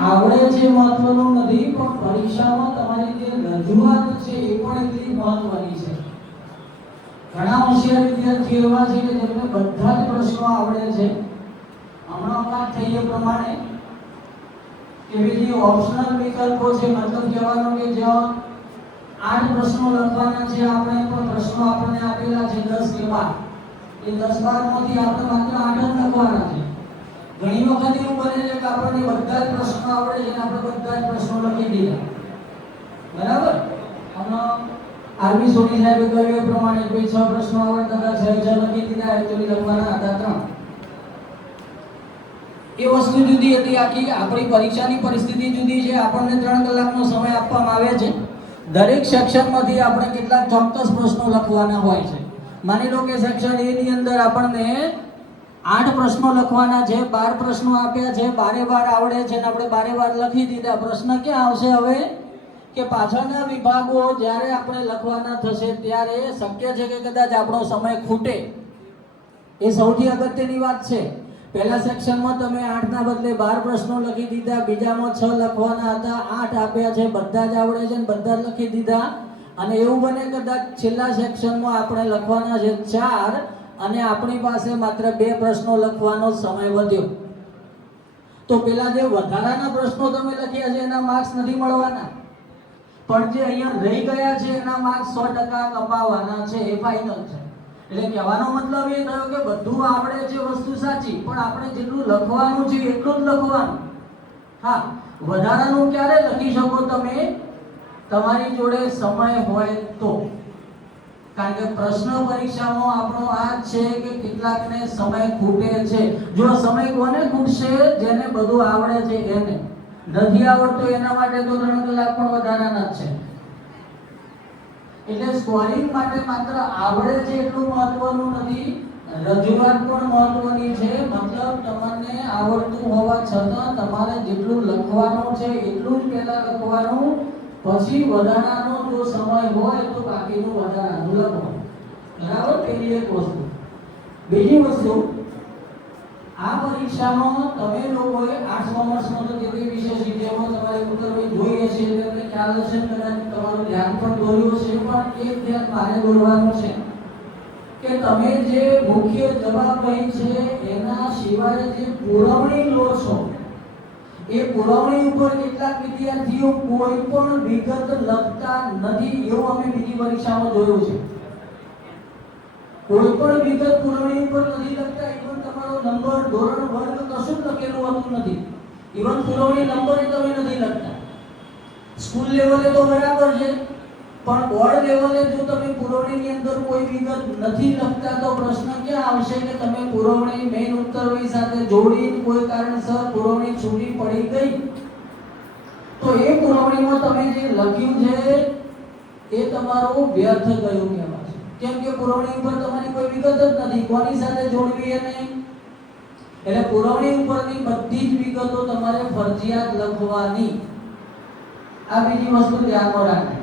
આવડે છે મહત્વનું નથી, પણ પરીક્ષામાં તમારી જે રજૂઆત છે એ પણ એટલી મહત્વની છે. ઘણા હોશિયાર વિદ્યાર્થીઓ એવા છે કે જેમને બધા જ પ્રશ્નો આવડે છે. હમણાં વાત થઈ એ પ્રમાણે કે જે ઓપ્શનલ વિકલ્પો છે, મતલબ કહેવાનો કે જો 8 પ્રશ્નો લખવાના છે, આપણે પણ પ્રશ્નો આપણને આપેલા છે 10 કે 12. એ 10-12 માંથી આપણે માત્ર 8 જ લખવાના છે. ઘણી વખત એવું બને છે કે આપણને બધા જ પ્રશ્નો આવડે છે અને આપણે બધા જ પ્રશ્નો લખી દીધા. બરાબર? હમણાં આરબી સોની સાહેબે કહ્યું એ પ્રમાણે કોઈ 6 પ્રશ્નો આવડતા હતા, 6 લખી દીધા, એકચ્યુઅલી લખવાના હતા 3. એ વસ્તુ જુદી હતી. આખી આપણી પરીક્ષાની પરિસ્થિતિ જુદી છે. આપણને 3 કલાકનો સમય આપવામાં આવે છે. દરેક સેક્શનમાંથી આપણે કેટલાક ચોક્કસ પ્રશ્નો લખવાના હોય છે. માની લો કે સેક્શન A ની અંદર આપણને 8 પ્રશ્નો લખવાના છે, 12 પ્રશ્નો આપ્યા છે, 12 આવડે છે અને આપણે 12 લખી દીધા. પ્રશ્ન ક્યાં આવશે હવે કે પાછળના વિભાગો જ્યારે આપણે લખવાના થશે ત્યારે શક્ય છે કે કદાચ આપણો સમય ખૂટે. એ સૌથી અગત્યની વાત છે. પહેલા સેક્શનમાં તમે 8 ના બદલે 12 પ્રશ્નો લખી દીધા, બીજામાં 6 લખવાના હતા, 8 આપ્યા છે, બધા જ આવડે છે અને બધા જ લખી દીધા. અને એવું બને કદાચ છેલ્લા સેક્શનમાં આપણે લખવાના છે 4 અને આપણી પાસે માત્ર 2 પ્રશ્નો લખવાનો સમય વધ્યો. તો પેલા જે વધારાના પ્રશ્નો તમે લખ્યા છે એના માર્ક્સ નથી મળવાના, પણ જે અહીંયા રહી ગયા છે એના માર્ક્સ 100% કપાવવાના છે. એ ફાઇનલ છે. એટલે કહેવાનો મતલબ એ થયો કે બધું આવડે છે વસ્તુ સાચી, પણ આપણે જેટલું લખવાનું છે એટલું જ લખવાનું. હા, વધારાનું ક્યારે લખી શકો તમે? તમારી જોડે સમય હોય તો. કારણ કે પ્રશ્ન પરીક્ષામાં આપણો આ છે કે કેટલાકને સમય ખૂટે છે. જો સમય કોને ખૂટશે? જેને બધું આવડે છે એને. નથી આવડતું એના માટે તો 3 કલાક પણ વધારાના જ છે. એટલે સ્કોરિંગ માટે માત્ર આવડે છે એટલું મહત્વનું નથી, રજૂઆત પણ મહત્વની છે. મતલબ તમને આવડતું હોવા છતાં તમારે જેટલું લખવાનું છે એટલું જ પહેલા લખવાનું, પછી વધારાનો જો સમય હોય તો બાકીનું વધારાનું લખવાનું. બરાબર? પેલી એક વસ્તુ. બીજી વસ્તુ, આ પરીક્ષામાં તમે લોકોએ આર્ટ્સ કોમર્સમાં તો જે વિષય શીખ્યામાં તમારે ઉત્તરવી જોઈએ છે એટલે ખ્યાલ હશે, કદાચ તમારું ધ્યાન પણ દોર્યું છે, પણ એક ધ્યાન મારે દોરવાનું છે કે તમે જે મુખ્ય જવાબવાહી છે એના સિવાય જે પુરવણી લો છો એ પુરવણી ઉપર કેટલાક વિદ્યાર્થીઓ કોઈ પણ વિગત લખતા નથી. એવું અમે બીજી પરીક્ષામાં જોયું છે. કોઈ પણ વિગત પુરવણી ઉપર નથી લખતા. ઇવન તમારો નંબર, ધોરણ, વર્ગ કશું જ લખેલું હોતું નથી. ઇવન પુરવણી નંબર તમે નથી લખતા. સ્કૂલ લેવલે તો બરાબર છે, પણ બોર્ડ લેવલે જો તમે પુરવણીની અંદર કોઈ વિગત નથી લખતા તો પ્રશ્ન ક્યાં આવશે કે તમે પુરવણી મેઇન ઉત્તરવહી સાથે જોડી કોઈ કારણસર પુરવણી છૂટી પડી ગઈ તો એ પુરવણીમાં તમે જે લખ્યું છે એ તમારું વ્યર્થ ગયું કહેવાય. કેમ કે પુરવણી ઉપર તમારી કોઈ વિગત જ નથી, કોની સાથે જોડવી એને. એટલે પુરવણી ઉપરની બધી જ વિગતો તમારે ફરજિયાત લખવાની. આ બીજી વસ્તુ ધ્યાનમાં રાખવી.